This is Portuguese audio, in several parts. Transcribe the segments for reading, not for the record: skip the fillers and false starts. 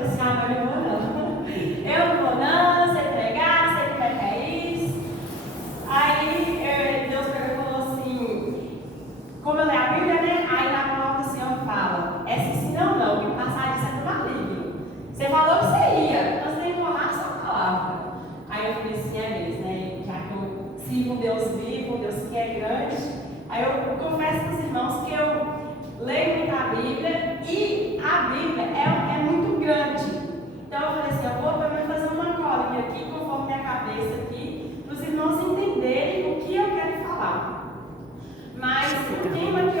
falei assim, ah, mas eu não vou não. Eu não vou não, não sei pregar, não sei como é que é isso. Aí Deus pegou e falou assim, como eu leio a Bíblia, né? Aí na palavra do Senhor fala, essa sim não, que passar disso é do maligno. Você falou que você ia, então você tem que honrar a sua palavra. Aí eu falei assim, é mesmo, né? Já que eu sigo um Deus vivo, um Deus que é grande. Aí eu confesso para os irmãos que eu leio muito a Bíblia e a Bíblia é muito grande. Então eu falei assim, eu vou também fazer uma colinha aqui, conforme minha cabeça aqui, para os irmãos entenderem o que eu quero falar. Mas o tema que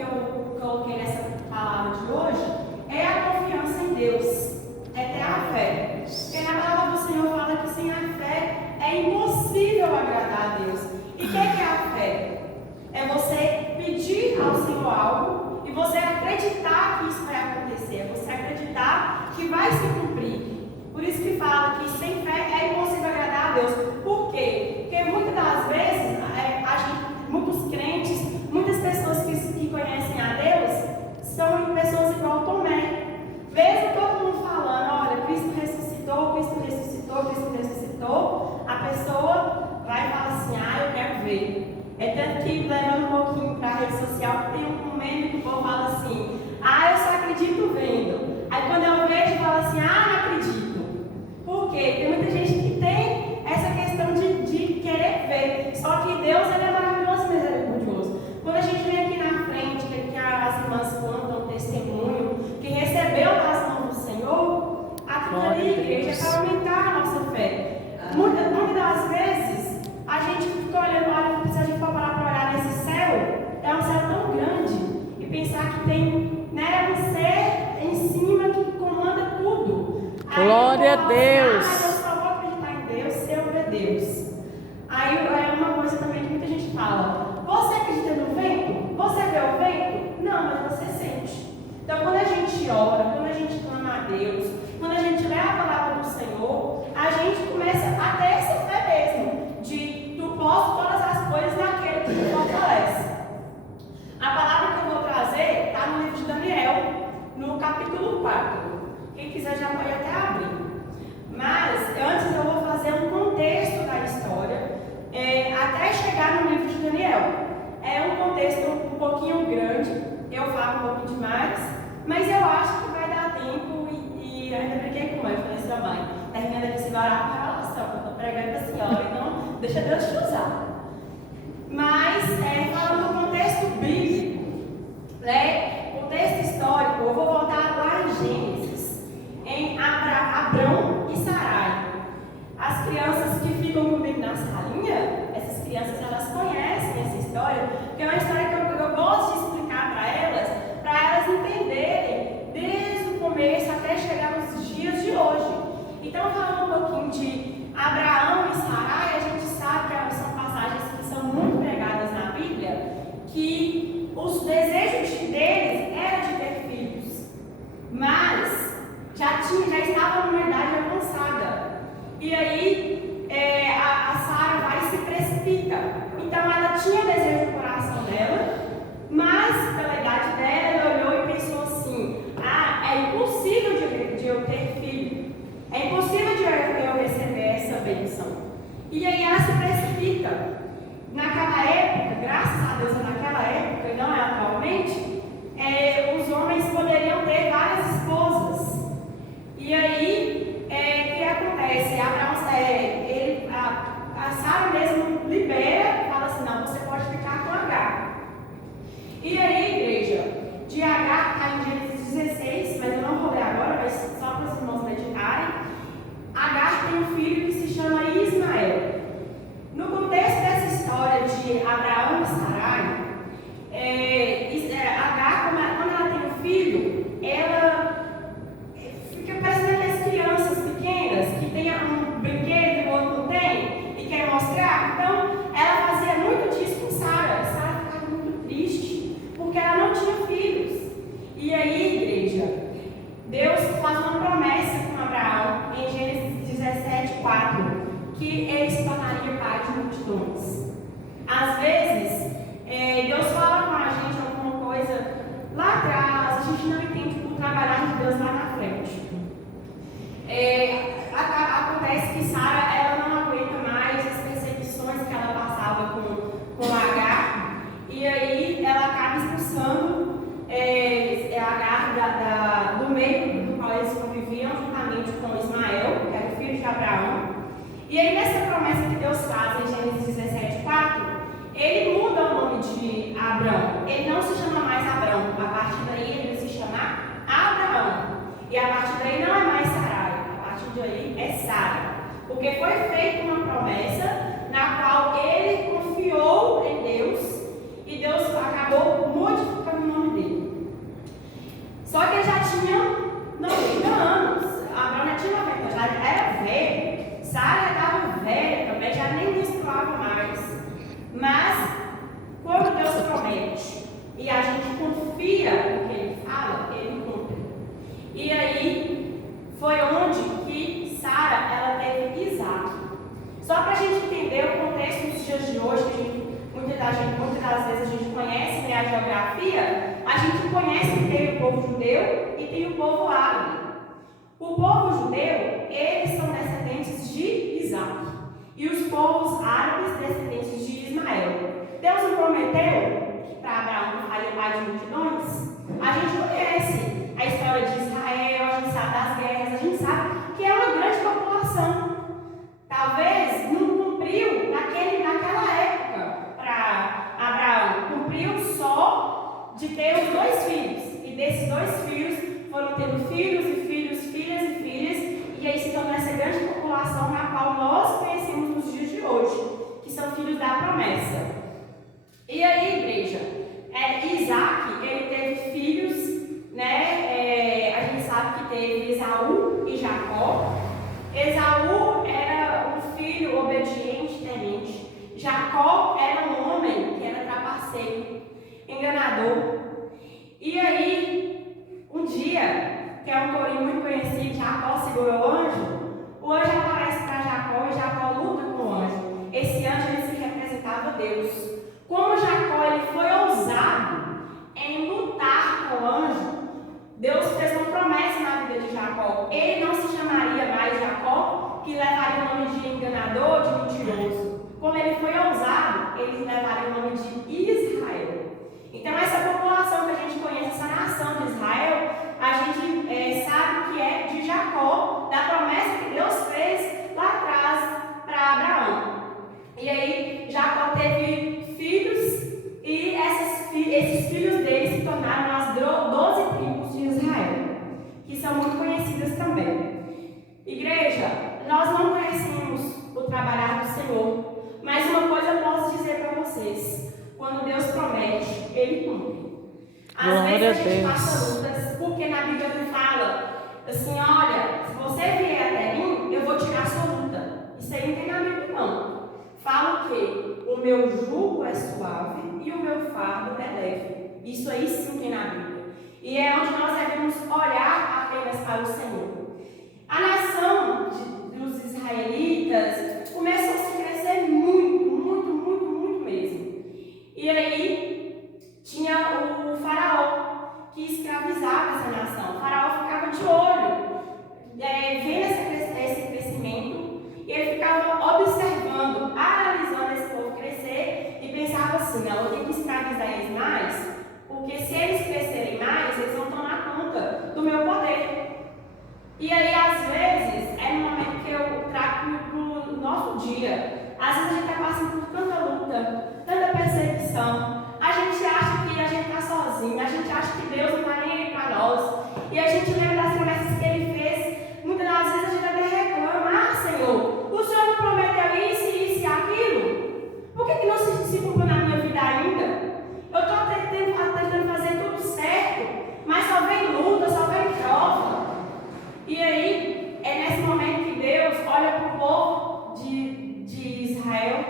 eu coloquei nessa palavra de hoje é a confiança em Deus, é ter a fé. Porque na palavra do Senhor fala que sem a fé é impossível agradar a Deus. E o que é a fé? É você pedir ao Senhor algo e você acreditar que isso vai acontecer, é você acreditar que vai se cumprir. Por isso que fala que sem fé é impossível agradar a Deus. Por quê? Porque muitas das vezes, muitos crentes, muitas pessoas que conhecem a Deus, são pessoas igual Tomé. Mesmo todo mundo falando, olha, Cristo ressuscitou, Cristo ressuscitou, Cristo ressuscitou, a pessoa vai falar assim, eu quero ver. É tanto que, levando um pouquinho para a rede social, tem um meme que o povo fala assim, eu só acredito vendo. Aí quando eu vejo, falo assim, não acredito. Por quê? Tem muita gente que tem essa questão de querer ver. Só que Deus, ele é maravilhoso e misericordioso. Quando a gente vem aqui na frente, que as irmãs contam testemunho, que recebeu das mãos do Senhor, aquilo ali, igreja, é para aumentar a nossa fé. Muitas das vezes, a gente fica olhando, se a gente for parar para olhar nesse céu, é um céu tão grande, e pensar que tem um ser em cima que comanda tudo. Glória a Deus! Eu só vou acreditar em Deus se eu ver Deus. Aí é uma coisa também que muita gente fala, você acredita no vento? Você vê o vento? Não, mas você sente. Então quando a gente ora, quando a gente clama a Deus, quando a gente lê a palavra do Senhor, a gente começa a ter essa fé mesmo, de tu posso todas as coisas naquele que te fortalece. A palavra que eu vou trazer está no livro de Daniel, no capítulo 4. Quem quiser já pode até abrir. Mas antes eu vou fazer um contexto da história, até chegar no livro de Daniel. É um contexto um pouquinho grande, eu falo um pouquinho demais, mas eu acho que vai dar tempo e ainda brinquei com a mãe, eu falei assim, mãe, terminando aqui se varar para a relação, eu estou pregando para a senhora, então deixa Deus te usar. Mas, falando do contexto bíblico, contexto histórico, eu vou voltar lá em Gênesis, em Abrão e Sarai. As crianças que ficam comigo na salinha, essas crianças, elas conhecem essa história, porque é uma história que eu gosto de explicar para elas entenderem desde o começo até chegar nos dias de hoje. Então, falando um pouquinho de Abraão e Sarai, a gente sabe que são passagens que são muito pregadas na Bíblia, que os desejos deles era de ter filhos, mas já estava numa idade avançada. E aí a Sara vai e se precipita. Então ela tinha desejo no coração dela, mas pela idade dela, ela olhou e pensou assim: é impossível de eu ter filho, é impossível de eu receber essa bênção. E aí ela se precipita. Naquela época, graças a Deus, naquela época, e não é atualmente, os homens poderiam ter várias esposas. E aí, o que acontece? A Sara mesmo libera, fala assim, não, você pode ficar com Agar. E aí, igreja, de Agar está em Gênesis 16, mas eu não vou ler agora, mas só para os irmãos meditarem. Agar tem um filho que se chama Ismael. No contexto dessa história de Abraão e Sarai, Agar, quando ela tem um filho, ela fica parecendo aquelas crianças pequenas que tem um brinquedo e o outro não tem e quer mostrar. Então, ela fazia muito disso com Sara. Sara ficava muito triste porque ela não tinha filhos. E aí, igreja, Deus faz uma promessa com Abraão em Gênesis 17:4. Que ele se tornaria pai de multidões. Às vezes, Deus fala com a gente alguma coisa lá atrás, a gente não entende o trabalhar de Deus lá na frente. Abraão. E aí, nessa promessa que Deus faz em Gênesis 17:4, ele muda o nome de Abrão. Ele não se chama mais Abrão. A partir daí, ele se chama Abraão. E a partir daí não é mais Sarai. A partir daí é Sara. Porque foi feita uma promessa na qual ele confiou em Deus e Deus acabou modificando o nome dele. Só que ele já tinha 90 anos. Abraão já tinha 90 anos, já era velho. Sara já estava velha também, já nem menstruava mais. Mas, quando Deus promete e a gente confia no que Ele fala, Ele cumpre. E aí, foi onde que Sara, ela teve Isaac. Só para a gente entender o contexto dos dias de hoje, que muitas das vezes a gente conhece, né, a geografia, a gente conhece que tem o povo judeu e tem o povo árabe. O povo judeu, eles são descendentes de Isaac. E os povos árabes, descendentes de Ismael. Deus não prometeu que para Abraão faria pai de multidões? A gente conhece a história de Israel, a gente sabe das guerras, a gente sabe que é uma grande população. Talvez não cumpriu naquela época para Abraão. Cumpriu só de ter os 2 filhos. E desses 2 filhos foram tendo filhos e filhos, filhas e filhas. E aí se tornou essa grande população na qual nós conhecemos nos dias de hoje, que são filhos da promessa. E aí, igreja, Isaac, ele teve filhos, né? A gente sabe que teve Esaú e Jacó. Esaú era um filho obediente, temente. Jacó era um homem que era trapaceiro, enganador. E aí, um dia, que é um corinho muito conhecido, Jacó segurou o anjo aparece para Jacó e Jacó luta com o anjo. Esse anjo ele se representava a Deus. Como Jacó ele foi ousado em lutar com o anjo, Deus fez uma promessa na vida de Jacó. Ele não se chamaria mais Jacó, que levaria o nome de enganador, de mentiroso. Como ele foi ousado, ele levaria o nome de Israel. Então essa população que a gente conhece, essa nação de Israel, a gente sabe que é de Jacó, da promessa que Deus fez lá atrás para Abraão. E aí Jacó teve filhos e esses filhos dele se tornaram as 12 tribos de Israel, que são muito conhecidas também. Igreja, nós não conhecemos o trabalhar do Senhor, mas uma coisa eu posso dizer para vocês: quando Deus promete, Ele cumpre. Às vezes a gente passa lutas, porque na Bíblia Ele fala assim: olha, se você vier até mim, eu vou tirar a sua luta. Isso aí não tem na Bíblia, não. Fala o quê? O meu jugo é suave e o meu fardo é leve. Isso aí sim tem na Bíblia. E é onde nós devemos olhar apenas para o Senhor. A nação dos israelitas começou a se crescer muito mesmo. E aí tinha o faraó que escravizava essa nação. O faraó ficava de olho, vendo esse crescimento, e ele ficava observando, analisando esse povo crescer e pensava assim: não, eu tenho que escravizar eles mais, porque se eles crescerem mais, eles vão tomar conta do meu poder. E aí, às vezes, é no momento que eu trago para o nosso dia. Às vezes a gente está passando por tanta luta, tanta perseguição. A gente acha que a gente está sozinho, a gente acha que Deus não está nem aí para nós. E a gente lembra das promessas que Ele fez. Muitas das vezes a gente até reclama: ah, Senhor, o Senhor não prometeu isso e aquilo? Por que não se cumpriu na minha vida ainda? Eu estou tentando fazer tudo certo, mas só vem luta, só vem prova. E aí, é nesse momento que Deus olha para o povo de Israel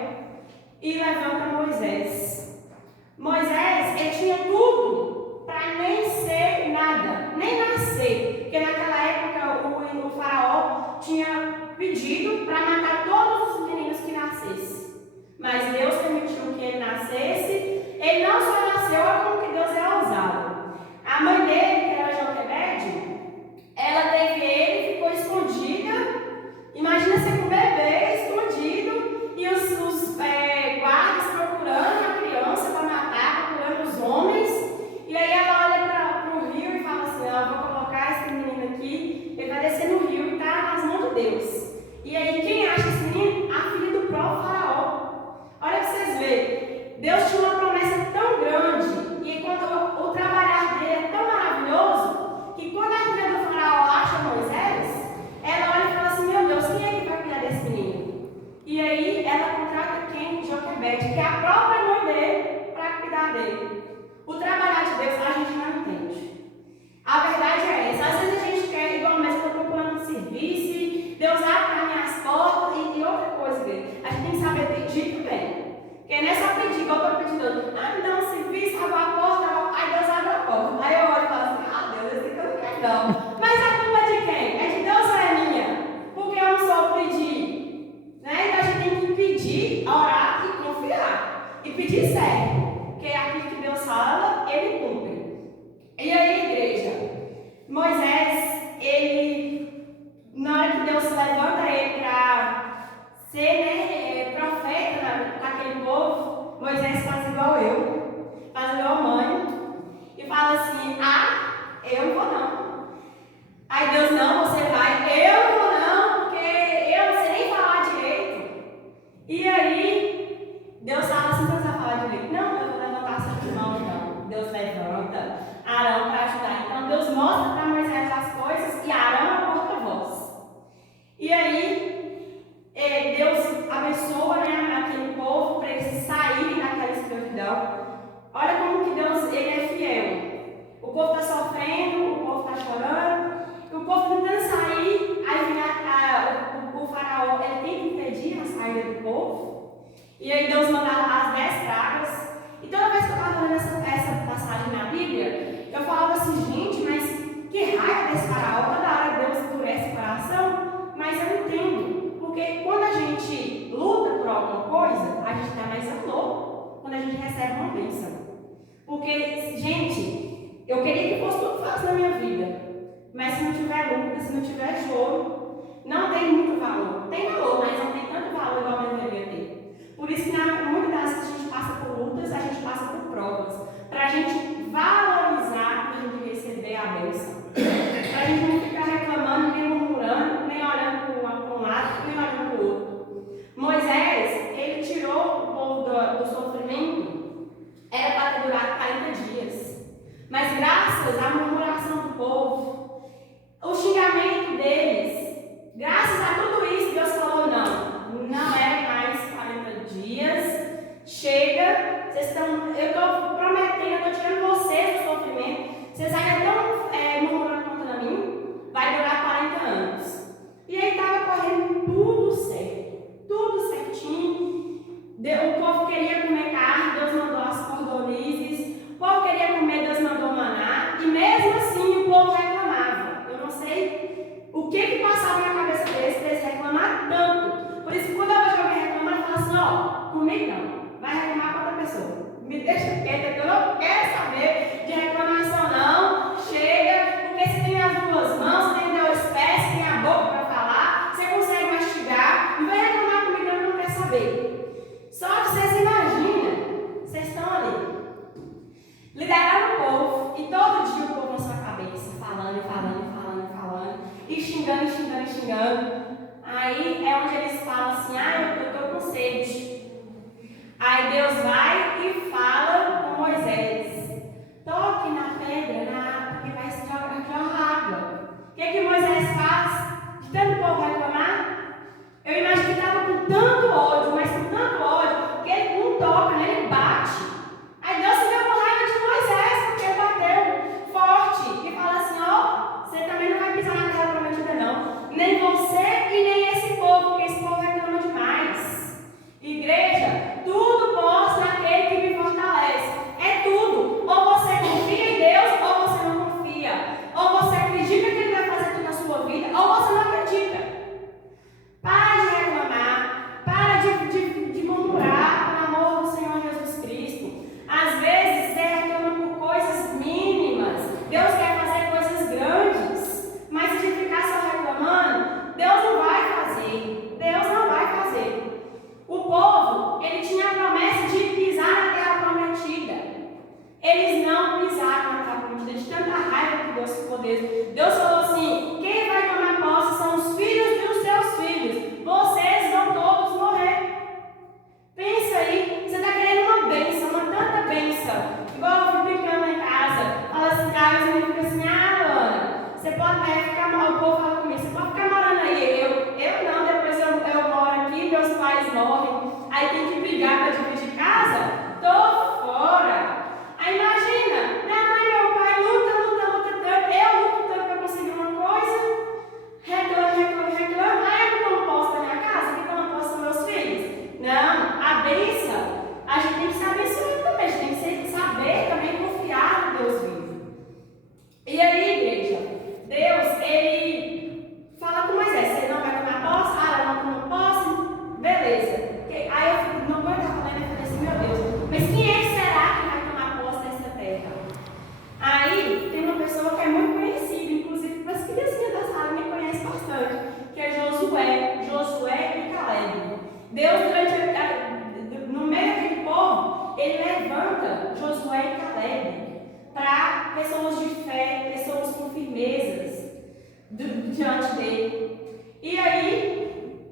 e levanta Moisés. Moisés, ele tinha tudo para nem ser nada, nem nascer. Porque naquela época o faraó tinha pedido para matar todos os meninos que nascessem. Mas Deus permitiu que ele nascesse. Ele não só nasceu, é como que Deus é ousado. A mãe dele, que era Joquebede, ela teve ele, ficou escondida. Imagina ser com um bebê escondido e os guardas procurando a criança para matar, procurando os homens. E aí ela olha para o rio e fala assim: eu vou colocar esse menino aqui, ele vai descer no rio e está nas mãos de Deus. E aí, quem acha esse menino? A filha do próprio faraó. Olha para vocês verem. Deus tinha uma promessa tão grande. E quando o trabalhar dele é tão maravilhoso, que quando a filha do faraó acha Moisés, ela olha e fala assim, meu Deus, quem é que vai cuidar desse menino? E aí, ela contrata quem? Joquebede, que é a própria mãe dele, para cuidar dele. O trabalhar de Deus a gente não entende. A verdade é essa. Às vezes a gente quer, igual mesmo, estou procurando um serviço, Deus abre as portas e outra coisa, a gente tem que saber pedir também. Porque não é só pedir, igual eu estou pedindo, me dá um serviço, abre a porta, aí Deus abre a porta. Aí eu olho e falo assim, Deus, esse aqui eu não quero não. Mas a culpa é de quem? É de Deus ou é minha? Porque eu não sou pedir. Né? Então a gente tem que pedir, orar e confiar. E pedir sério. Porque aquilo que Deus fala, Ele cumpre. E aí, igreja? Moisés, na hora que Deus levanta ele para ser profeta daquele povo, Moisés faz igual eu, faz igual mãe, e fala assim, eu não vou não. Aí Deus, não, você vai, eu não vou não, porque eu não sei nem falar direito. E aí, Deus fala assim, você vai falar direito? Não, eu vou levantar suas mãos, não. Deus levanta Arão para ajudar. Então Deus mostra para Moisés as coisas e Arão é o porta-voz. E aí, Deus abençoa, né, aquele povo para eles saírem daquela escravidão. Olha como que Deus ele é fiel. O povo está sofrendo, o povo está chorando, o povo tentando sair, aí vem o faraó, ele tem que impedir a saída do povo. E aí Deus manda as 10 pragas. E toda vez que eu estava lendo essa passagem na Bíblia, eu falava assim, gente, mas que raiva desse faraó, toda hora Deus endurece o coração. Mas eu entendo, porque quando a gente luta por alguma coisa, a gente dá mais amor quando a gente recebe uma bênção. Porque, gente, eu queria que fosse tudo fácil na minha vida, mas se não tiver luta, se não tiver choro, não tem muito valor. Tem valor, mas não tem tanto valor igual eu deveria ter. Por isso que muitas das vezes a gente passa por lutas, a gente passa por provas, para a gente valorizar quando a gente receber a bênção. Para a gente não ficar reclamando, nem murmurando, nem olhando para um lado, nem olhando para o outro. Moisés, ele tirou o povo do sofrimento, era para ter durado 40 dias. Mas graças à murmuração do povo, o xingamento deles, graças a tudo isso, Deus falou, não é mais 40 dias, chega, eu estou prometendo, eu estou tirando vocês do sofrimento, vocês ainda estão murmurando contra mim, vai durar 40 anos. E aí estava correndo tudo certinho. O povo queria comer carne, Deus mandou as cordonizes, o povo queria comer, Deus mandou maná, e mesmo assim o povo reclamava. Eu não sei o que passava na cabeça deles para eles reclamar tanto. Por isso que quando eu vejo alguém reclamando, eu falo assim, comigo não, vai reclamar com outra pessoa. Me deixa quieta, que eu não quero saber de reclamação não, chega, porque se tem as duas mãos, tem 2 pés, tem a boca para falar, você consegue mastigar, não vai reclamar comigo não, que não quer saber. Só que vocês imaginam, vocês estão ali, liderando o povo, e todo dia o povo na sua cabeça, falando, e xingando. Aí é onde eles falam assim, eu estou com sede. Aí Deus vai e fala com Moisés, toque na pedra, que vai se jorrar água. O que Moisés faz? De tanto povo reclamar? Eu imagino que estava com tanto ódio, mas com tanto ódio, que ele não toca, né? Ele bate. Aí Deus se deu com raiva de Moisés, porque ele bateu forte. E fala assim, você também não vai pisar na terra prometida não. Nem você e nem esse povo, porque esse povo reclama demais. Igreja, tudo posso naquele que me fortalece. bastante, que é Josué e Caleb. Deus, no meio daquele povo, ele levanta Josué e Caleb para pessoas de fé, pessoas com firmezas diante dele. E aí,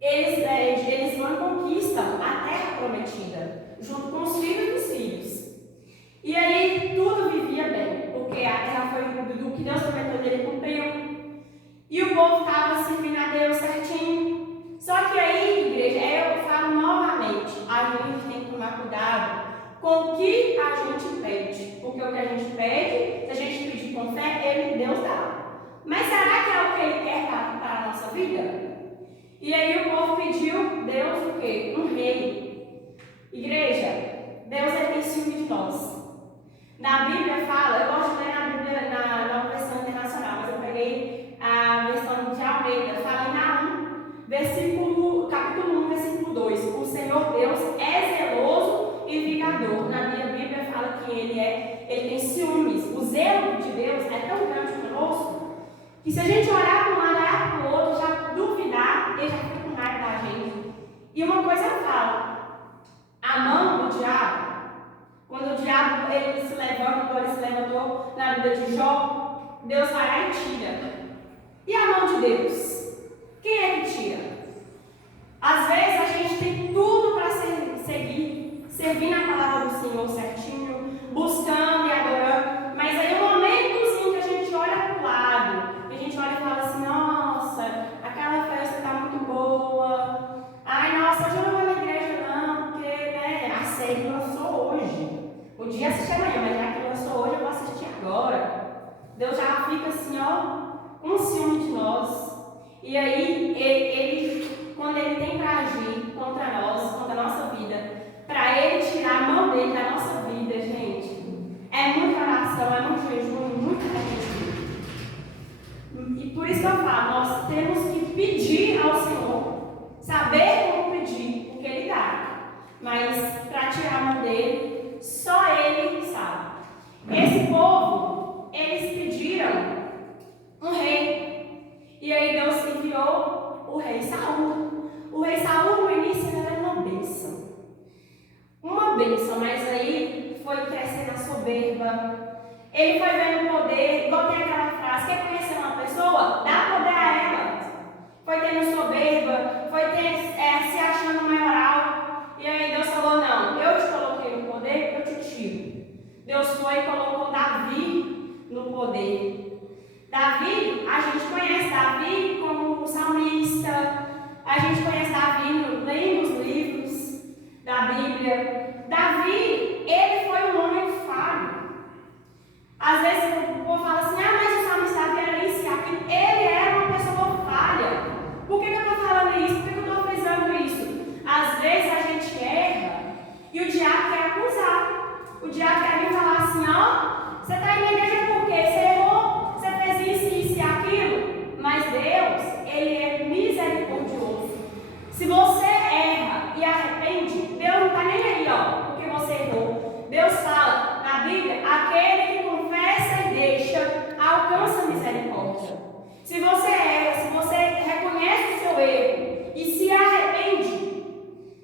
eles vão e conquistam a terra prometida, junto com os filhos dos filhos. E aí, tudo vivia bem, porque a terra foi do que Deus prometeu, ele cumpriu. E o povo estava servindo a Deus certinho. Só que aí, igreja, eu falo novamente, a gente tem que tomar cuidado com o que a gente pede. Porque o que a gente pede, se a gente pedir com fé, Deus dá. Mas será que é o que Ele quer para a nossa vida? E aí o povo pediu Deus o quê? Um rei. Igreja, Deus tem ciúme de nós. Na Bíblia fala, eu gosto de ler na Bíblia na nova versão internacional, mas eu peguei a versão de Almeida, fala em Naum, capítulo 1, versículo 2. O Senhor Deus é zeloso e vingador. Na minha Bíblia fala que ele tem ciúmes. O zelo de Deus é tão grande conosco que se a gente olhar para um lado, olhar para o outro, já duvidar, ele já fica com raiva da gente. E uma coisa eu falo, a mão do diabo, quando o diabo ele se levanta, quando ele se levantou na vida de Jó, Deus vai lá e tira. E a mão de Deus? Quem é que tira? Às vezes a gente tem tudo para seguir, servindo a palavra do Senhor certinho, buscando e adorando, mas aí um momentozinho que a gente olha para o lado, que a gente olha e fala assim, nossa, aquela festa está muito boa, ai nossa, hoje eu não vou na igreja não, porque a série lançou hoje. Podia assistir amanhã, mas já que lançou hoje, eu vou assistir agora. Deus já fica assim, com ciúme de nós. E aí, ele, quando ele tem para agir contra nós, contra a nossa vida, para ele tirar a mão dele da nossa vida, gente, é muita oração, é muito jejum, muito arrependimento. E por isso que eu falo, nós temos que pedir ao Senhor, saber como pedir, porque Ele dá. Mas para tirar a mão dele, só Ele sabe. Esse povo, eles pediram um rei. E aí Deus enviou o rei Saul. O rei Saul no início era uma bênção. Uma bênção, mas aí foi crescendo a soberba. Ele foi vendo o poder, igual tem aquela frase, quer conhecer uma pessoa? Dá poder a ela. Foi tendo soberba, foi se achando maioral. E aí Deus falou, não, eu te coloquei no poder, eu te tiro. Deus foi e colocou Davi no poder. Davi, a gente conhece Davi como salmista, a gente conhece Davi lendo os livros da Bíblia. Davi, ele foi um homem falho. Às vezes o povo fala assim, mas o salmista Davi era isso e aquilo. Ele era uma pessoa falha. Por que eu estou falando isso? Por que eu estou frisando isso? Às vezes a gente erra e o diabo quer acusar. O diabo quer vir falar assim, você está indo na igreja por quê? Você errou, você fez isso e aquilo. Mas Deus, Ele é misericordioso. Se você erra e arrepende, Deus não está nem aí, porque você errou. Deus fala na Bíblia, aquele que confessa e deixa, alcança misericórdia. Se você erra, se você reconhece o seu erro e se arrepende,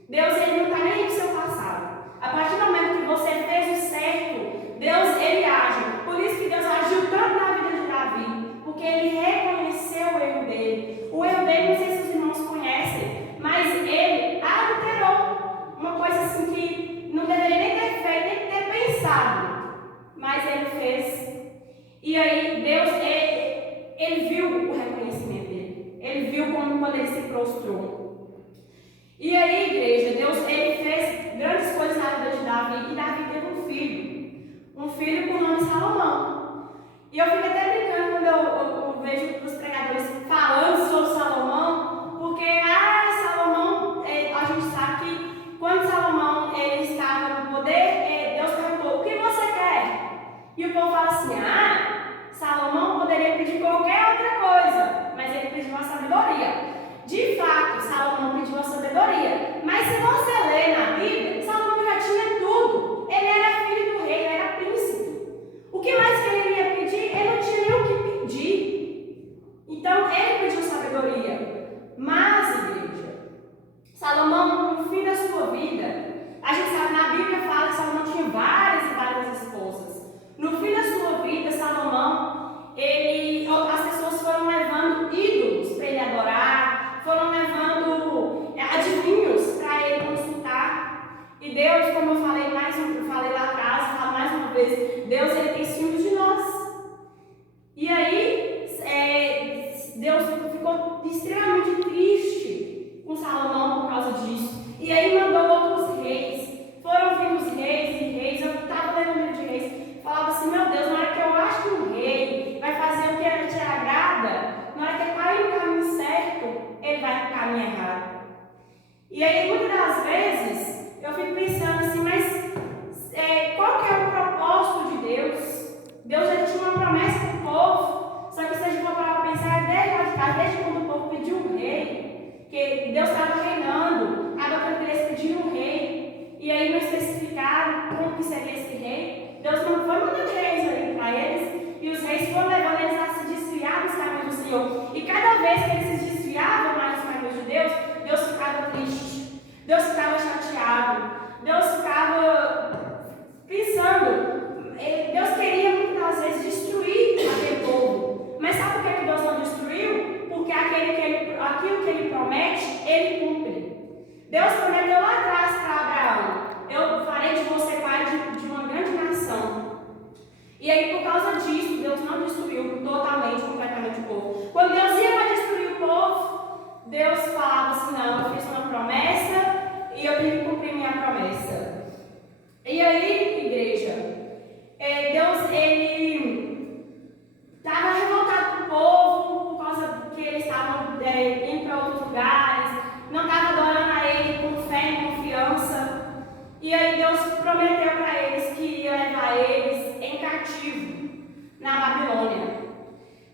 Deus ele não está nem aí com o seu passado. A partir do momento que você fez o certo, Deus ele age. Por isso que Deus agiu tanto na vida de Davi, porque ele reconheceu o erro dele. O erro dele, não sei se os irmãos conhecem, mas ele adulterou. Uma coisa assim que não deveria nem ter feito, nem ter pensado. Mas ele fez. E aí Deus, ele viu o reconhecimento dele. Ele viu quando ele se prostrou. E aí, igreja, Deus ele fez grandes coisas na vida de Davi. E Davi teve um filho com o nome Salomão. E eu fico até brincando quando eu vejo os pregadores falando sobre Salomão, porque Salomão, a gente sabe que quando Salomão ele estava no poder, Deus perguntou, o que você quer? E o povo fala assim, Salomão poderia pedir qualquer outra coisa, mas ele pediu uma sabedoria. De fato, Salomão pediu uma sabedoria, mas se você ler na Bíblia, Salomão já tinha tudo. Ele era filho do rei, ele era príncipe. O que mais que ele ia pedir? Ele não tinha nem o que pedir. Então, ele pediu sabedoria. ficou extremamente triste com Salomão por causa disso. E aí mandou outros reis. Foram vindo os reis e reis. Eu estava lendo o livro de reis. Falava assim, meu Deus, na hora que eu acho que um rei vai fazer o que te agrada, na hora que ele vai no caminho certo, ele vai no caminho errado. E aí, muitas das vezes, eu fico pensando assim, mas qual que é o propósito de Deus? Deus já tinha uma promessa para o povo, só que se a gente for parar para pensar, desde quando o povo pediu um rei, que Deus estava reinando, a doutrina deles pediu um rei, e aí não especificaram como que seria esse rei. Deus não foi mandando reis ali para eles, e os reis foram levando eles a se desviar dos caminhos do Senhor. E cada vez que eles se desviavam mais dos caminhos de Deus, Deus ficava triste, Deus ficava chateado, Deus ficava pensando. Deus queria muitas vezes destruir aquele povo. Mas sabe por que Deus não destruiu? Porque aquilo que Ele promete, Ele cumpre. Deus prometeu lá atrás para Abraão: eu farei de você pai de uma grande nação. E aí, por causa disso, Deus não destruiu totalmente, completamente o povo. Quando Deus ia para destruir o povo, Deus falava assim: não, eu fiz uma promessa e eu tenho que cumprir minha promessa. E aí, igreja, Deus, Ele estava revoltado com o povo por causa que eles estavam indo para outros lugares, não estavam adorando a Ele com fé e confiança. E aí Deus prometeu para eles que ia levar eles em cativo na Babilônia.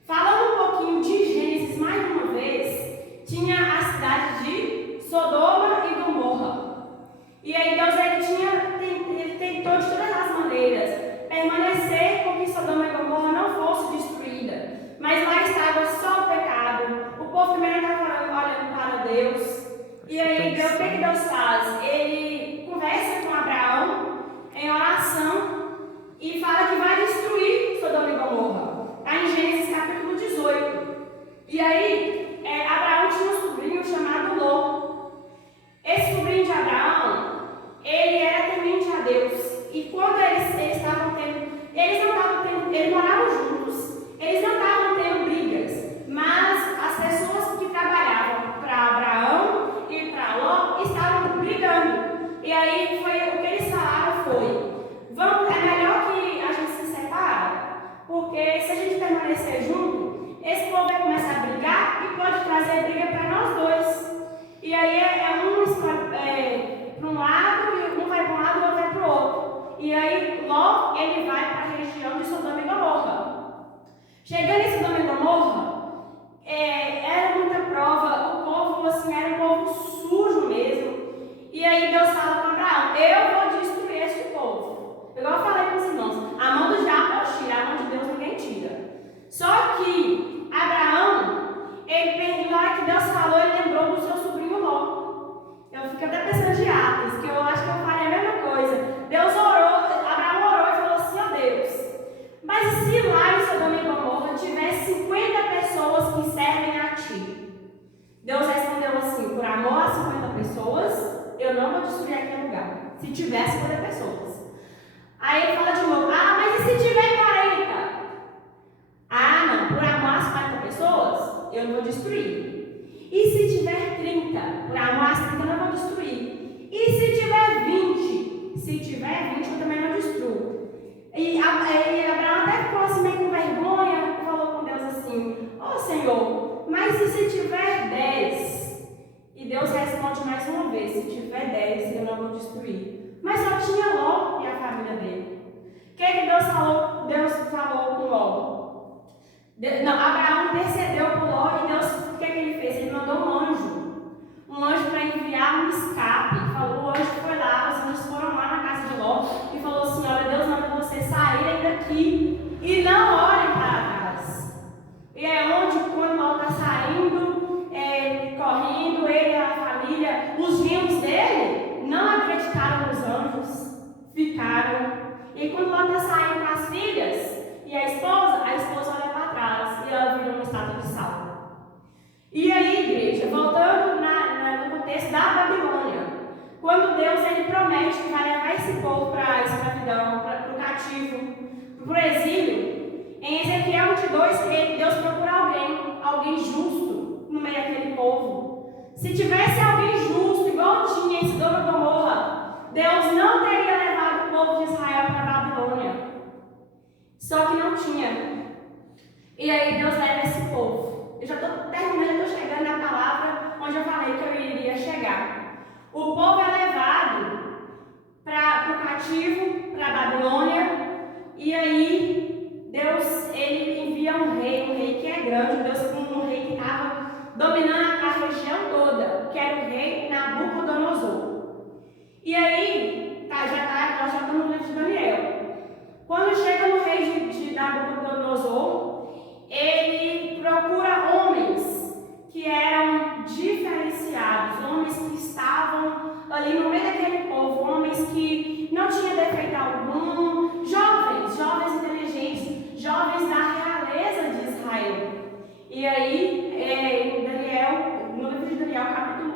Falando um pouquinho de Gênesis mais uma vez, tinha a cidade de Sodoma e Gomorra. E aí Deus ele tentou de todas as maneiras permanecer com que Sodoma e Gomorra não fosse destruída. Mas lá estava só o pecado. O povo primeiro estava olhando para Deus. E aí o que Deus faz? Ele conversa com Abraão em oração e fala que vai destruir Sodoma e Gomorra. Está em Gênesis capítulo 18. E aí Abraão tinha um sobrinho chamado Ló. Esse sobrinho de Abraão, ele era temente a Deus. E quando eles moravam juntos, eles não estavam tendo brigas, mas as pessoas que trabalhavam para Abraão e para Ló estavam brigando. E aí o que eles falaram foi: é melhor que a gente se separe, porque se a gente permanecer junto, esse povo vai começar a brigar e pode trazer briga para nós dois. E aí um escolhe para um lado, e um vai para um lado e o outro vai para o outro. E aí Ló, ele vai para a região de Sodoma e Gomorra. Chegando em Sodoma e Gomorra, era muita prova, o povo assim, era um povo sujo mesmo. E aí Deus fala com Abraão: eu vou destruir este povo. Igual eu falei com os irmãos, a mão do diabo Deus tira, a mão de Deus ninguém tira. Só que Abraão, na hora que Deus falou, ele lembrou do seu sobrinho Ló. Eu fico até pensando de Atos, que eu acho que eu faria a mesma coisa. Deus orou, Abraão orou e falou assim: ó Deus, mas se lá em Sodoma e Gomorra tivesse 50 pessoas que servem a ti? Deus respondeu assim: por amor a 50 pessoas, eu não vou destruir aquele lugar. Se tiver 50 pessoas. Aí ele fala de novo: mas e se tiver 40? Não, por amor às 40 pessoas, eu não vou destruir. E se tiver 30? Por amor às 30 eu não vou destruir. E se tiver 20? Se tiver 20 eu também não destruo. E Abraão até ficou assim meio com vergonha, falou com Deus assim: ó Senhor, mas e se tiver 10? E Deus responde mais uma vez: se tiver 10 eu não vou destruir. Mas só tinha Ló e a família dele. O que Deus falou? Deus falou com Ló. Abraão intercedeu por Ló e Deus, o que ele fez? Ele mandou um anjo para enviar um escape. O anjo foi lá, os anjos foram lá na casa de Ló e falou assim: olha, Deus manda vocês saírem daqui e não olhem para trás. E é onde, quando Ló está saindo, correndo, ele e a família, os genros dele não acreditaram nos anjos, ficaram. E quando Ló está saindo com as filhas e a esposa olha para trás e ela vira uma estátua de sal. E aí, igreja, voltando no contexto da Babilônia, quando Deus ele promete que vai levar esse povo para a escravidão, para o cativo, para o exílio, em Ezequiel 22, Deus procura alguém justo no meio daquele povo. Se tivesse alguém justo, igual tinha em Sodoma e Gomorra, Deus não teria levado o povo de Israel para a Babilônia. Só que não tinha. E aí Deus leva esse povo. Eu já estou terminando, estou chegando na palavra onde eu falei que eu iria chegar. O povo é levado para o cativo, para a Babilônia, e aí Deus ele envia um rei que é grande, Deus um rei que estava dominando a região toda, que era o rei Nabucodonosor. E aí, nós já estamos no livro de Daniel. Quando chega no rei de Nabucodonosor, ele procura homens que eram diferenciados, homens que estavam ali no meio daquele povo, homens que não tinham defeito algum, jovens inteligentes, jovens da realeza de Israel. E aí, no livro de Daniel, capítulo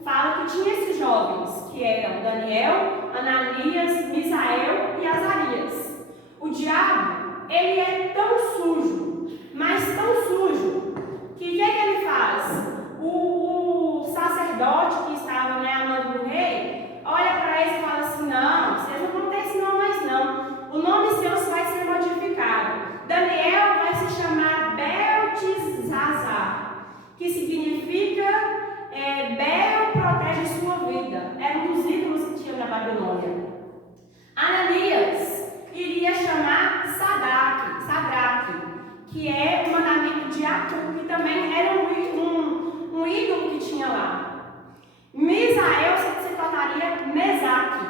1, fala que tinha esses jovens, que eram Daniel, Ananias, Misael e Azarias. O diabo, ele é tão sujo, mas tão sujo, que o que ele faz? O sacerdote que estava à mão do rei, olha para eles e fala assim, não, vocês não vão ter esse nome mais não, o nome seu vai ser modificado. Daniel vai se chamar Beltesazar, que significa Bel protege sua vida. Era um dos ídolos que tinha na Babilônia. Ananias iria chamar Sadraque, que é o mandamento de Atum, que também era um ídolo que tinha lá. Misael se tornaria Mesaque,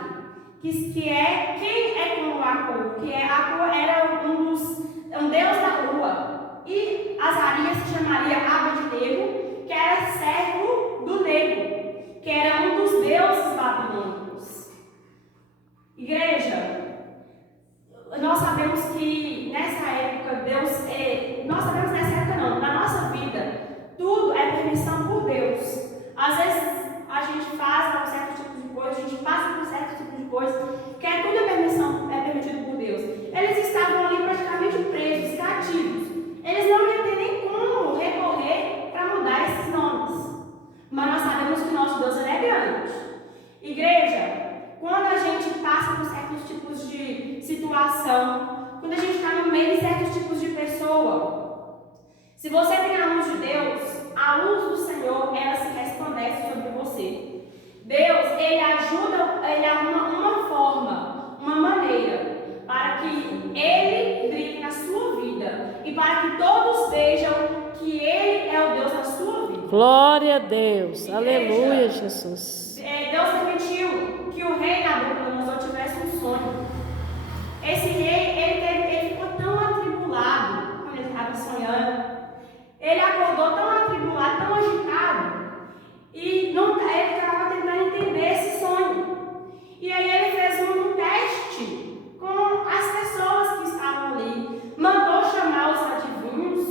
que é quem é como Acu, que Acu era um deus da lua. E Azarias se chamaria Abednego, que era servo do Nego, que era um dos deuses babilônicos. Igreja, nós sabemos que nessa época nós sabemos nessa época não, na nossa vida, tudo é permissão por Deus. Às vezes a gente faz um certo tipo de coisa, a gente passa por um certo tipo de coisa, que tudo é permitido por Deus. Eles estavam ali praticamente presos, cativos. Eles não iam ter nem como recorrer para mudar esses nomes. Mas nós sabemos que nosso Deus é grande. Igreja, quando a gente passa por certos tipos de situação, quando a gente está no meio de certos tipos de pessoa, se você tem a luz de Deus, a luz do Senhor, ela se resplandece sobre você. Deus, ele ajuda, ele arruma uma forma, uma maneira, para que ele brilhe na sua vida e para que todos vejam que ele é o Deus da sua vida. Glória a Deus. Igreja, Aleluia, Jesus. Deus permitiu que o rei Nabucodonosor tivesse um sonho. Esse rei, ele ficou tão atribulado quando ele estava sonhando. Ele acordou tão atribulado, tão agitado, e ele estava tentando entender esse sonho. E aí ele fez um teste com as pessoas que estavam ali. Mandou chamar os adivinhos,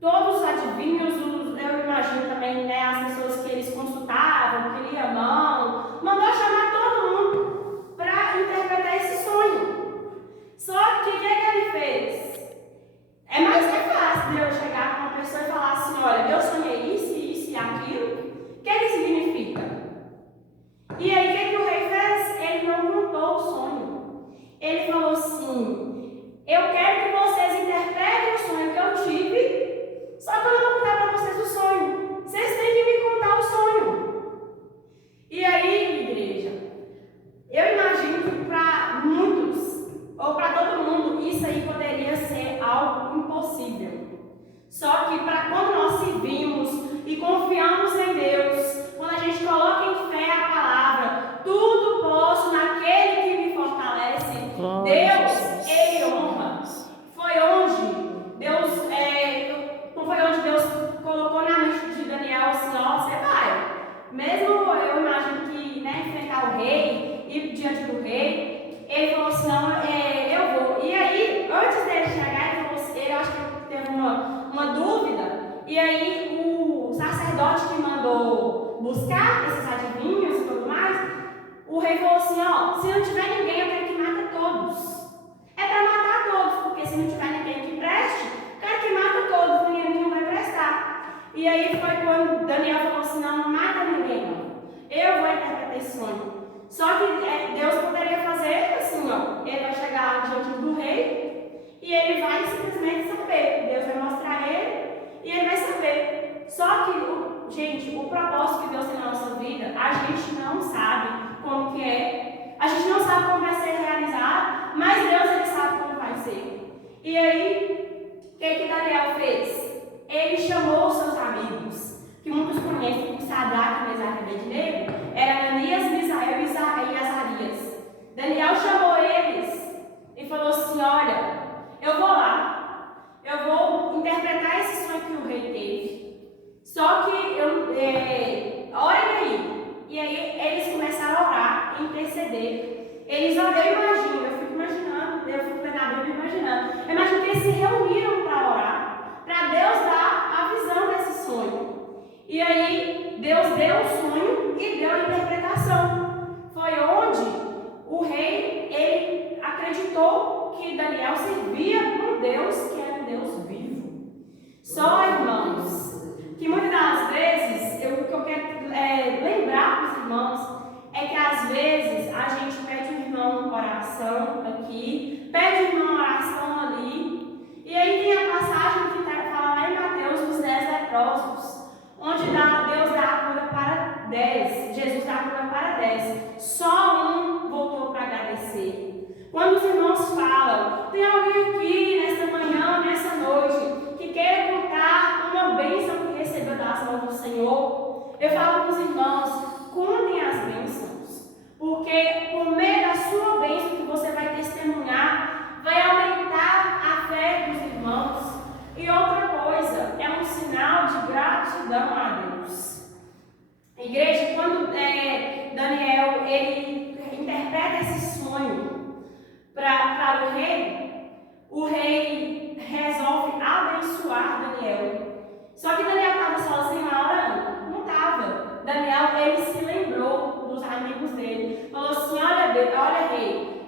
todos os adivinhos, eu imagino também as pessoas que eles consultavam, que lia a mão. Mandou chamar todo mundo para interpretar esse sonho. Só que o que ele fez? É mais fácil de eu chegar com uma pessoa e falar assim, olha, eu sonhei isso e aquilo. O que significa? E aí o que o rei fez? Ele não contou o sonho. Ele falou assim, eu quero que vocês interpretem o sonho que eu tive, só que eu não vou contar para vocês o sonho. Vocês têm que me contar o sonho. E aí, igreja, eu imagino que para muitos, ou para todo mundo, isso aí poderia ser algo impossível. Só que para quando nós servimos e confiamos em Deus, quando a gente coloca em fé a palavra, tudo posso naquele que me fortalece, Deus, ele honra. Foi onde Deus colocou na mente de Daniel assim, ó, você vai. Mesmo eu imagino que enfrentar o rei, ir diante do rei, ele falou assim, não, eu vou. E aí, antes dele chegar, ele falou assim, eu acho que ele teve uma dúvida, e aí o sacerdote que mandou buscar esses adivinhos e tudo mais, o rei falou assim, ó, se não tiver ninguém, eu quero que mate todos. É para matar todos, porque se não tiver ninguém que preste, eu quero que mate todos, ninguém vai prestar. E aí foi quando Daniel falou assim, não mata ninguém não. Eu vou interpretar esse sonho. Só que Deus poderia fazer assim, ó. Ele vai chegar diante do rei e ele vai simplesmente saber. Deus vai mostrar ele e ele vai saber. Só que, gente, o propósito que Deus tem na nossa vida, a gente não sabe como que é. A gente não sabe como vai ser realizado, mas Deus, ele sabe como vai ser. E aí, o que Daniel fez? Ele chamou os seus amigos, que muitos conhecem como Sadraque, Mesaque e Abednego, era Ananias, Misael e Azarias. Daniel chamou eles e falou assim, olha, eu vou lá, eu vou interpretar esse sonho que o rei teve, só que orem aí. E aí eles começaram a orar e interceder. Eles oraram, eu fico lendo a Bíblia imaginando. Eu imagino que eles se reuniram para orar, para Deus dar a visão desse sonho. E aí Deus deu o sonho e deu a interpretação. Foi onde o rei, ele acreditou que Daniel servia um Deus que era um Deus vivo. Só, irmãos, que muitas das vezes, o que eu quero lembrar para os irmãos é que às vezes a gente pede um irmão oração aqui, pede um irmão oração ali, e aí tem a passagem que fala lá em Mateus dos 10 leprosos, onde Deus dá a cura para 10, Jesus dá a cura para 10, só um voltou para agradecer. Quando os irmãos falam, tem alguém aqui nesta manhã, nessa noite, que queira contar uma bênção que recebeu das mãos do Senhor, eu falo para os irmãos, contem as bênçãos, porque por meio da sua bênção que você vai testemunhar, vai aumentar a fé dos irmãos. E outra coisa, é um sinal de gratidão a Deus. Igreja, quando Daniel ele interpreta esse sonho para o rei resolve abençoar Daniel. Só que Daniel estava sozinho na hora? Não estava. Daniel, ele se lembrou dos amigos dele. Falou assim, olha rei,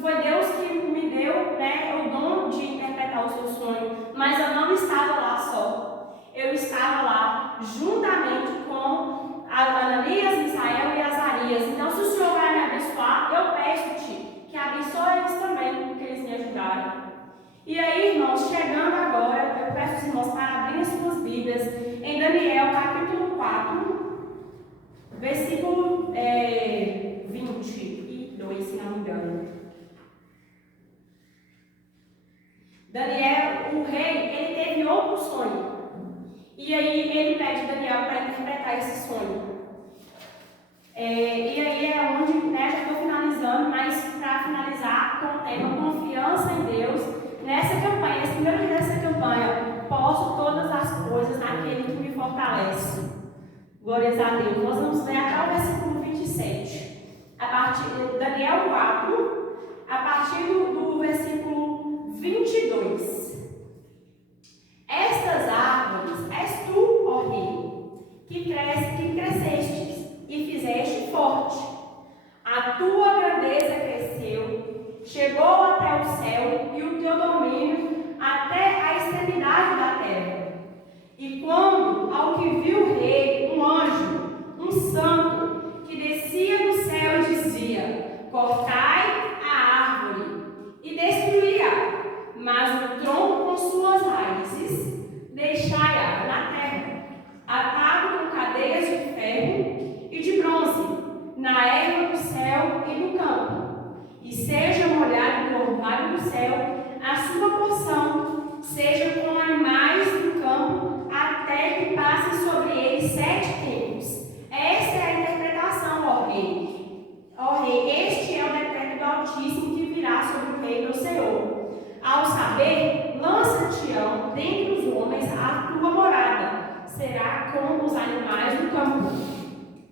foi Deus que me deu o dom de interpretar o seu sonho, mas eu não estava lá só. Eu estava lá juntamente com Ananias, Misael e Azarias. Então, se o Senhor vai me abençoar, eu peço-te que abençoe eles também, porque eles me ajudaram. E aí, irmãos, chegando agora, eu peço aos irmãos para abrirem suas Bíblias em Daniel, capítulo 4, versículo 22, se não me engano. Daniel, o rei, ele teve outro sonho. E aí ele pede Daniel para interpretar esse sonho. E aí é onde, já estou finalizando, mas para finalizar com o tema confiança em Deus, nessa campanha, esse primeiro dia dessa campanha, posso todas as coisas naquele que me fortalece. Glórias a Deus. Nós vamos ler até o versículo 27. A partir de Daniel 4, a partir do versículo 22. Estas árvores és tu, ó rei, que crescestes e fizeste forte. A tua grandeza cresceu, chegou até o céu e o teu domínio até a extremidade da terra. E quando, ao que viu o rei, um anjo, um santo, que descia do céu e dizia, cortai a árvore e destruí-a, mas o tronco com suas raízes deixai-a na terra, atado com cadeias de ferro e de bronze, na erva do céu e do campo, e seja molhado no orvalho do céu a sua porção, seja com animais do campo, até que passem sobre ele 7 tempos. Esta é a interpretação, ó rei. Ó rei, este é o decreto do Altíssimo que virá sobre o rei meu Senhor. Ao saber, lança-te-ão dentre os homens a tua morada, será como os animais do campo.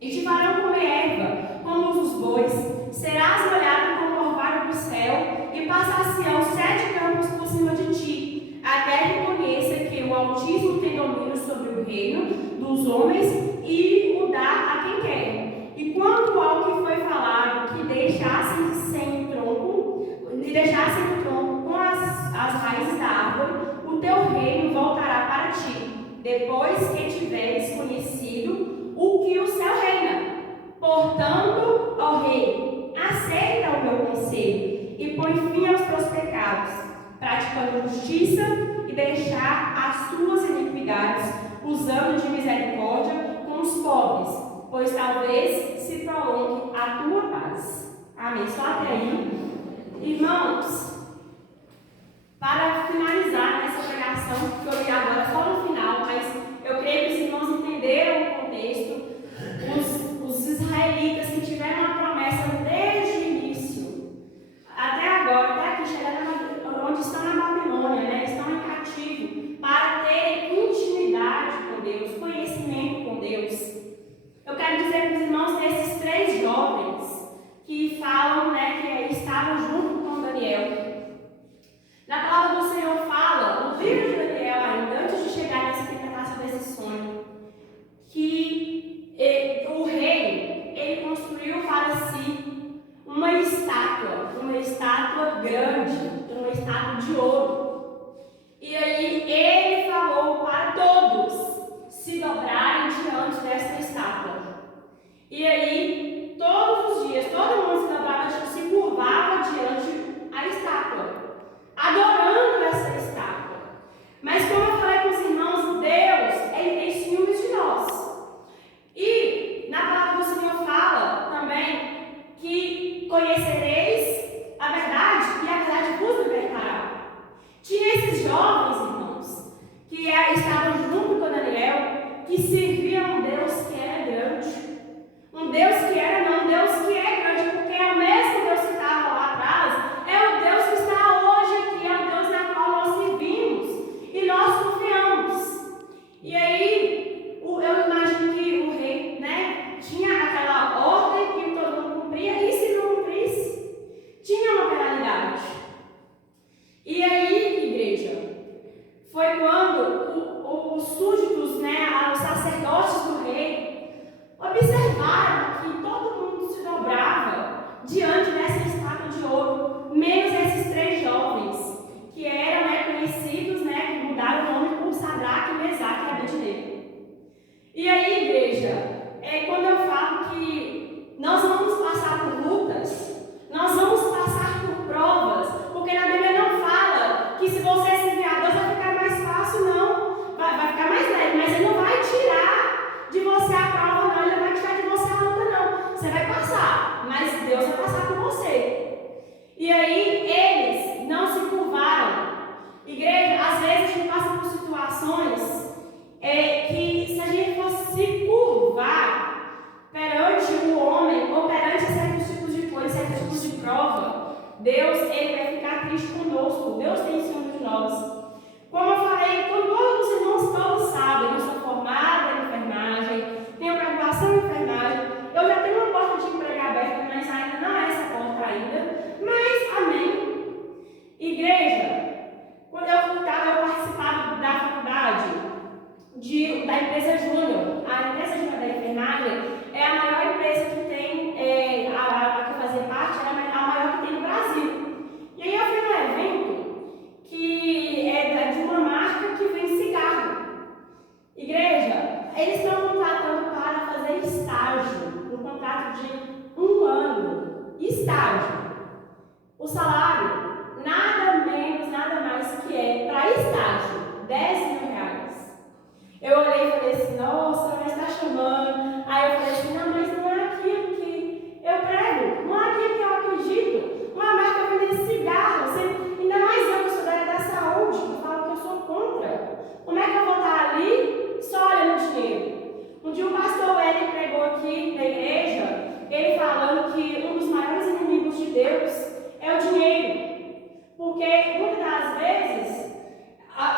E te farão comer erva, como os bois, serás molhado como o orvalho do céu, e passar-se-ão 7 campos por cima de ti, até que conheça que o Altíssimo tem domínio sobre o reino dos homens e o dá a quem quer. E quanto ao que foi falado, que deixassem sem o tronco com as raízes da árvore, o teu reino voltará para ti. depois que tiveres conhecido o que o céu reina. Portanto, ó rei, aceita o meu conselho e põe fim aos teus pecados, praticando justiça e deixar as tuas iniquidades, usando de misericórdia com os pobres, pois talvez se prolongue a tua paz. Amém. Só até aí. Irmãos, para finalizar essa pregação, que eu li agora só no final, mas eu creio que os irmãos entenderam o contexto. Os israelitas que tiveram a promessa desde o início, até agora, até aqui, chegando onde estão na Babilônia, né? Estão em cativo, para terem intimidade com Deus, conhecimento com Deus. Eu quero dizer para os irmãos desses 3 jovens que falam, né, que estavam junto com Daniel. Na palavra do Senhor fala, no livro de Daniel ainda, antes de chegar nessa interpretação desse sonho, que o rei, ele construiu para si uma estátua grande, uma estátua de ouro. E aí ele falou para todos se dobrarem diante dessa estátua. E aí, todos os dias, todo mundo se dobrava, se curvava diante da estátua, adorando essa estátua. Mas como eu falei com os irmãos, Deus, ele tem ciúmes de nós. E na palavra do Senhor fala também que conhecereis a verdade e a verdade vos libertará. Tinha esses jovens, irmãos, que estavam junto com Daniel, que serviam um Deus que era grande. Um Deus que era, não, um Deus que é grande, porque é o mesmo Deus que estava lá atrás, é o Deus que está hoje aqui, é o Deus na qual nós servimos e nós confiamos. E aí, eu imagino que o rei, né, tinha aquela ordem que todo mundo cumpria, e se não cumprisse, tinha uma penalidade. E aí, igreja, foi quando os súditos, né, os sacerdotes do rei, observaram que todo mundo se dobrava diante dessa estátua de ouro, menos esses 3 jovens, que eram, né, conhecidos, né, que mudaram o nome por Sadraque, Mesaque e Abednego. E aí, igreja, quando eu falo que nós vamos passar por lutas, nós vamos passar por provas, porque na Bíblia não fala que se você servir a Deus vai ficar mais fácil, não, vai ficar mais leve, mas Ele não vai tirar de você a prova, não, Ele não vai tirar de você a luta, não. Você vai passar, mas Deus vai passar por você. E aí, eles não se curvaram. Igreja, às vezes a gente passa por situações que se a gente fosse se curvar perante o homem ou perante certos tipos de coisa, certos tipos de prova, Deus, Ele vai ficar triste conosco. Deus tem ciúme de nós. Como eu falei, quando todos os irmãos todos sabem, eu sou formada em enfermagem, tenho graduação em enfermagem, eu já tenho uma porta de emprego aberta, mas ainda não é essa porta ainda. Mas, amém. Igreja, quando eu participava da faculdade da empresa Júnior. A empresa Júnior da enfermagem é a maior empresa que tem, a que eu fazia parte, é a maior que tem no Brasil. E aí eu fui num evento que é de uma marca que vende cigarro. Igreja, eles estão contratando para fazer estágio, um contrato de 1 ano. Estágio. O salário, nada menos, nada mais que para estágio, R$10.000. Eu olhei e falei assim, nossa, mas está chamando. Aí eu falei assim, não, mas não é aquilo que eu prego, não é aquilo que eu acredito. Uma marca vendendo cigarro, ainda mais eu que sou da área da saúde, que falo que eu sou contra. Como é que eu vou estar ali só olhando dinheiro? Um dia o pastor Eli pregou aqui na igreja, ele falando que um dos maiores inimigos de Deus é o dinheiro. Porque muitas das vezes,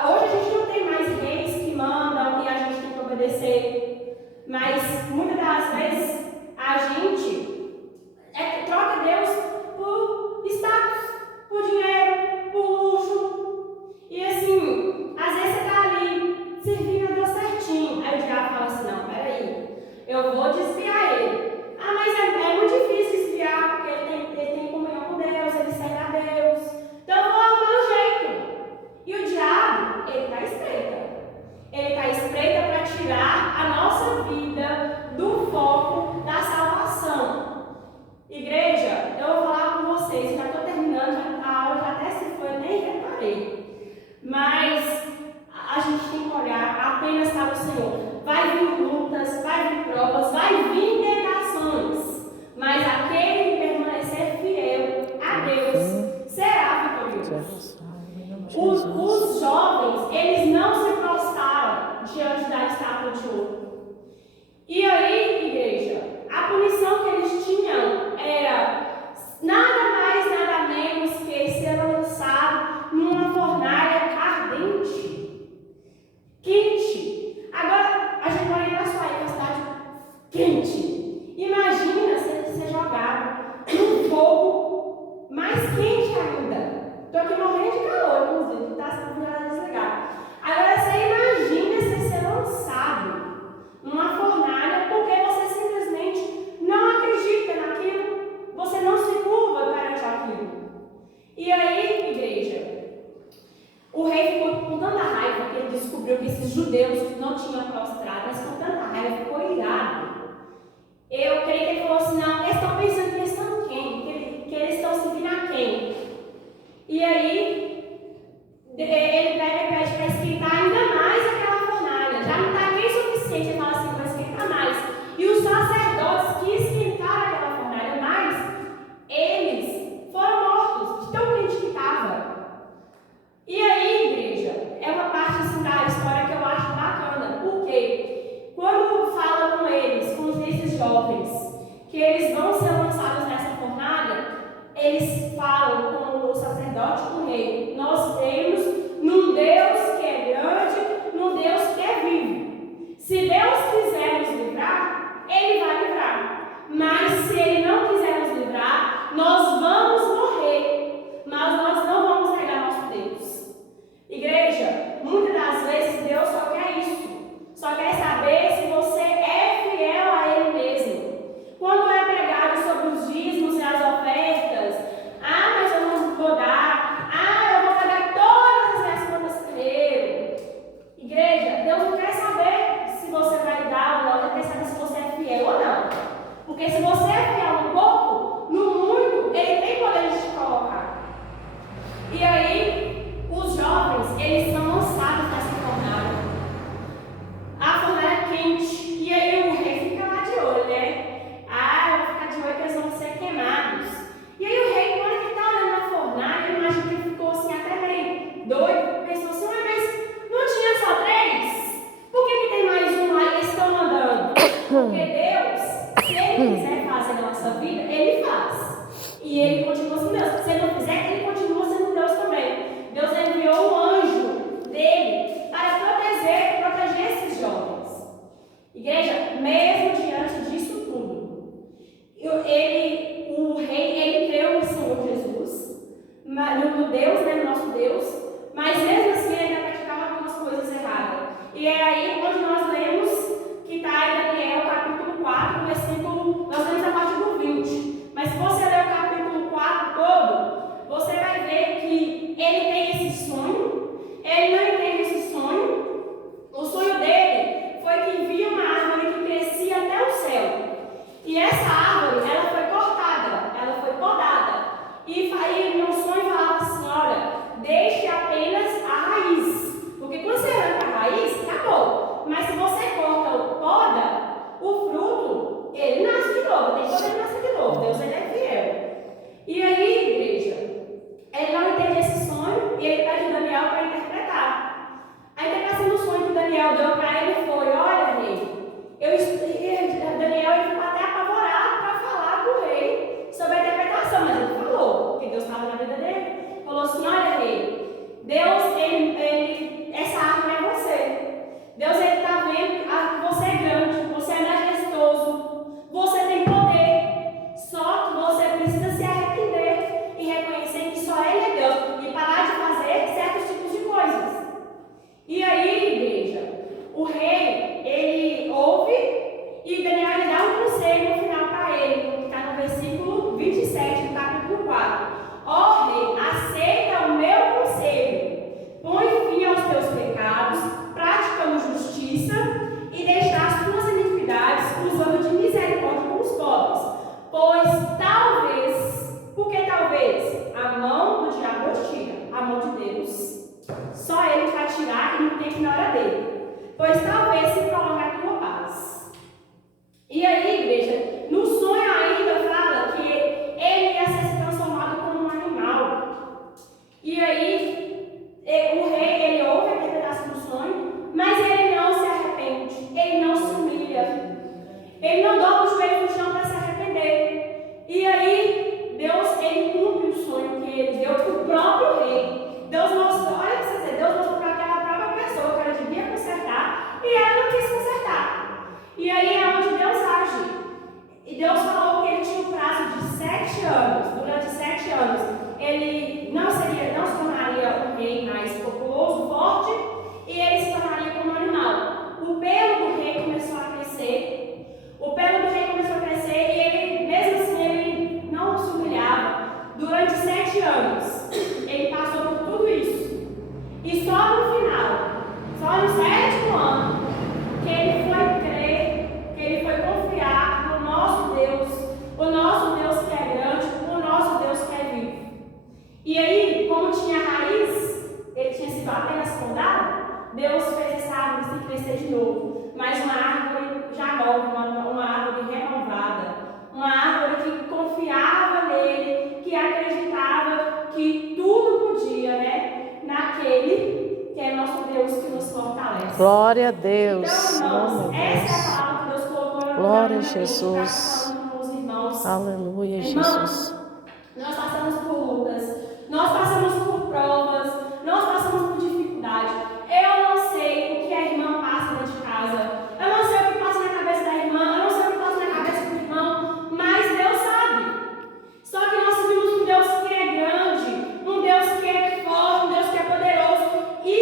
hoje a gente não tem mais reis que mandam e a gente tem que obedecer, mas muitas das vezes a gente troca Deus por status, por dinheiro, por luxo. E assim, às vezes você está ali servindo a Deus certinho, aí o diabo fala assim, não, peraí, eu vou desviar ele. Ah, mas é muito difícil desviar, porque ele tem comunhão com Deus, ele serve a Deus. Então eu vou arrumar um jeito. E o diabo, ele está estreito. Ele está estreito estátua de ouro. E aí, igreja, a punição que eles tinham era nada mais, nada menos que ser lançado numa fornalha ardente, quente. Agora, a gente mora em Iraçuaí, uma cidade quente. Imagina ser jogado num fogo mais quente ainda. Estou aqui morrendo de calor, inclusive, está sendo desligado. Agora, você imagina você ser lançado numa fornalha porque você simplesmente não acredita naquilo, você não se curva perante aquilo. E aí, igreja, o rei ficou com tanta raiva que ele descobriu que esses judeus não tinham prostrado, mas com tanta raiva ficou irado. Eu creio que ele falou assim: não, eles estão pensando que eles estão quem? Que eles estão servindo a quem? E aí, ele pega e pede para esquentar ainda mais aquela fornalha. Já não está quente o suficiente, ele fala assim: vai esquentar mais. E os sacerdotes que esquentaram aquela fornalha mais, eles foram mortos, de tão quente que estava. E aí, igreja, é uma parte assim, da história que eu acho bacana, porque quando fala com eles, com esses jovens, que eles vão ser lançados nessa fornalha, eles falam com o sacerdote e com o rei: nós temos num Deus que é grande, num Deus que é vivo. Se Deus quiser nos livrar, Ele vai livrar. Mas se Ele não quiser nos livrar, nós vamos morrer, mas nós não vamos negar nosso Deus. Igreja, muitas das vezes Deus só quer isso. Só quer saber se você é fiel a Ele mesmo. Quando é pregado sobre os dízimos e as ofertas, mas eu não vou dar, eu vou pagar todas as minhas contas primeiro. Igreja, Deus não quer saber se você vai dar ou não, Ele quer saber se você é fiel ou não. Porque se você é fiel no pouco, no muito, Ele tem poder de te colocar. E aí, os jovens, eles são lançados nessa fornalha. A fornalha é quente. E aí o rei fica lá de olho, né? Eu vou ficar de olho que eles vão ser queimados. E aí o rei, quando ele está olhando na fornalha, eu imagino que ele ficou assim até meio doido. Pensou assim: mas não tinha só 3? Por que tem mais um lá e eles estão mandando? Porque Deus, se Ele quiser fazer na nossa vida, Ele faz. E Ele continua sendo Deus. Se Ele não fizer, Ele continua sendo Deus também. Deus enviou um anjo dele para proteger esses jovens. Igreja, mesmo diante disso tudo, o rei, ele creu no Senhor Jesus, no Deus, né, no nosso Deus, mas mesmo assim ele ainda praticava algumas coisas erradas. E é aí onde nós lemos que está em Daniel, capítulo 4, versículo, nós lemos a partir do 20. Mas se você ler o capítulo 4 todo, você vai ver que ele tem esse sonho, ele não entende esse sonho. O sonho dele foi que via uma árvore que Glória a Deus. Então, Oh, irmãos, meu essa é a Deus. palavra que Deus colocou na Glória a minha mente para Jesus. estar falando com os irmãos. Aleluia, Irmãos, Jesus. nós passamos por lutas, nós passamos por provas, nós passamos por dificuldade. Eu não sei o que a irmã passa dentro de casa, eu não sei o que passa na cabeça da irmã, eu não sei o que passa na cabeça do irmão, mas Deus sabe. Só que nós vimos um Deus que é grande, um Deus que é forte, um Deus que é poderoso e,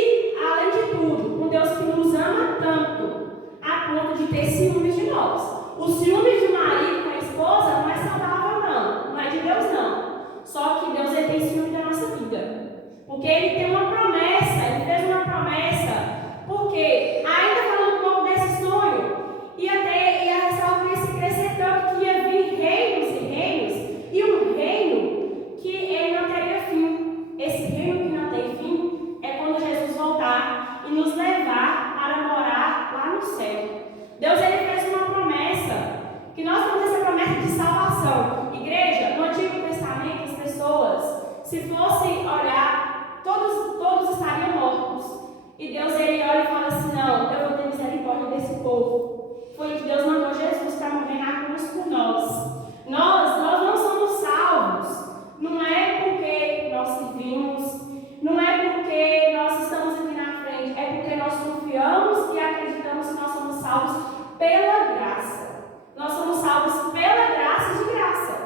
além de tudo, um Deus que nos ama tanto a ponto de ter ciúmes de nós. O ciúme de marido com a esposa não é saudável, não é de Deus, não. Só que Deus ele tem ciúme da nossa vida, porque Ele tem uma promessa, Ele fez uma promessa, porque ainda falando um pouco desse sonho, ia ressalvar esse crescer tanto que ia vir reinos e reinos, e um reino que ele não teria fim. Esse reino que não tem fim é quando Jesus voltar e nos levar para morar lá no céu. Deus ele fez uma promessa, que nós temos essa promessa de salvação. Igreja, no Antigo Testamento, as pessoas, se fossem olhar, todos estariam mortos. E Deus ele olha e fala assim: não, eu vou ter misericórdia desse povo. Foi que Deus mandou Jesus para morrer na cruz por nós. Nós não somos salvos. Não é porque nós servimos, não é porque nós estamos aqui na frente, é porque nós confiamos e acreditamos que nós somos salvos pela graça. Nós somos salvos pela graça e de graça.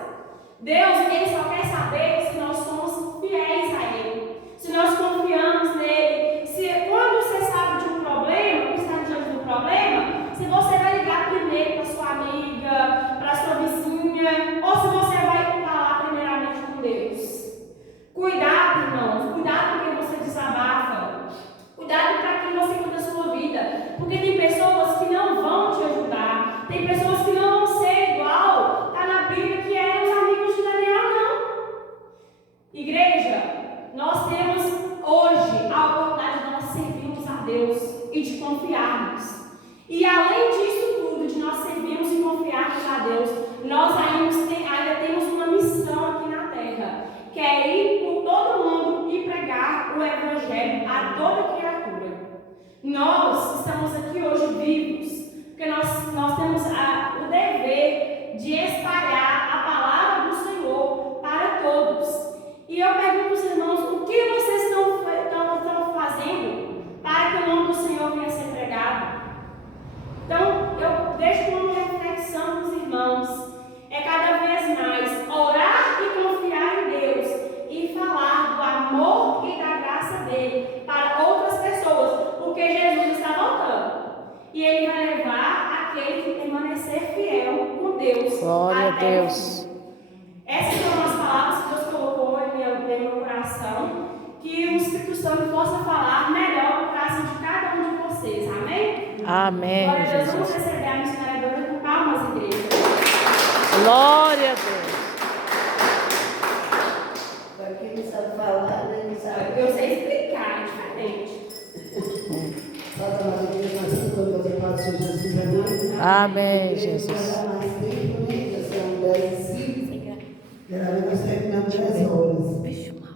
Deus, Ele só quer saber se nós somos fiéis a Ele, se nós confiamos nele, se quando você sabe de um problema, ou está diante do problema, se você vai ligar primeiro para sua amiga, para sua vizinha, ou se você vai falar primeiramente com Deus. Cuidado, irmãos, cuidado com quem você desabafa, cuidado para quem você cuida da sua vida, porque tem pessoas que não vão te ajudar, tem pessoas que não vão ser igual, está na Bíblia que eram os amigos de Daniel, não. Igreja, nós temos hoje a oportunidade de nós servirmos a Deus e de confiarmos. E além disso tudo, de nós servirmos e confiarmos a Deus, nós ainda temos uma missão aqui na terra, que é ir por todo mundo e pregar o Evangelho a toda criatura. Nós estamos aqui hoje vivos, porque nós temos o dever de espalhar a palavra do Senhor para todos. E eu pergunto aos irmãos, o que vocês estão fazendo para que o nome do Senhor venha a ser pregado? Então, eu deixo uma reflexão para os irmãos. É cada vez mais orar e confiar em Deus e falar do amor e da graça dele para outras pessoas, porque Jesus está voltando e ele vai levar aquele que permanecer fiel com Deus. Glória a Deus. Essas são as palavras que Deus colocou em meu coração, que o Espírito Santo possa falar melhor no coração de cada um de vocês. Amém? Amém, Glória a Deus. Vamos Jesus. receber a missionária com palmas, igreja. Glória a Deus. Para quem não sabe falar, nem sabe. Eu sei explicar, é diferente. Santa Maria, nasceu quando você pode ser Jesus, amém? Amém, Jesus. Mais tempo, né? Já são 10 e 5. Geralmente nós terminamos 10 horas.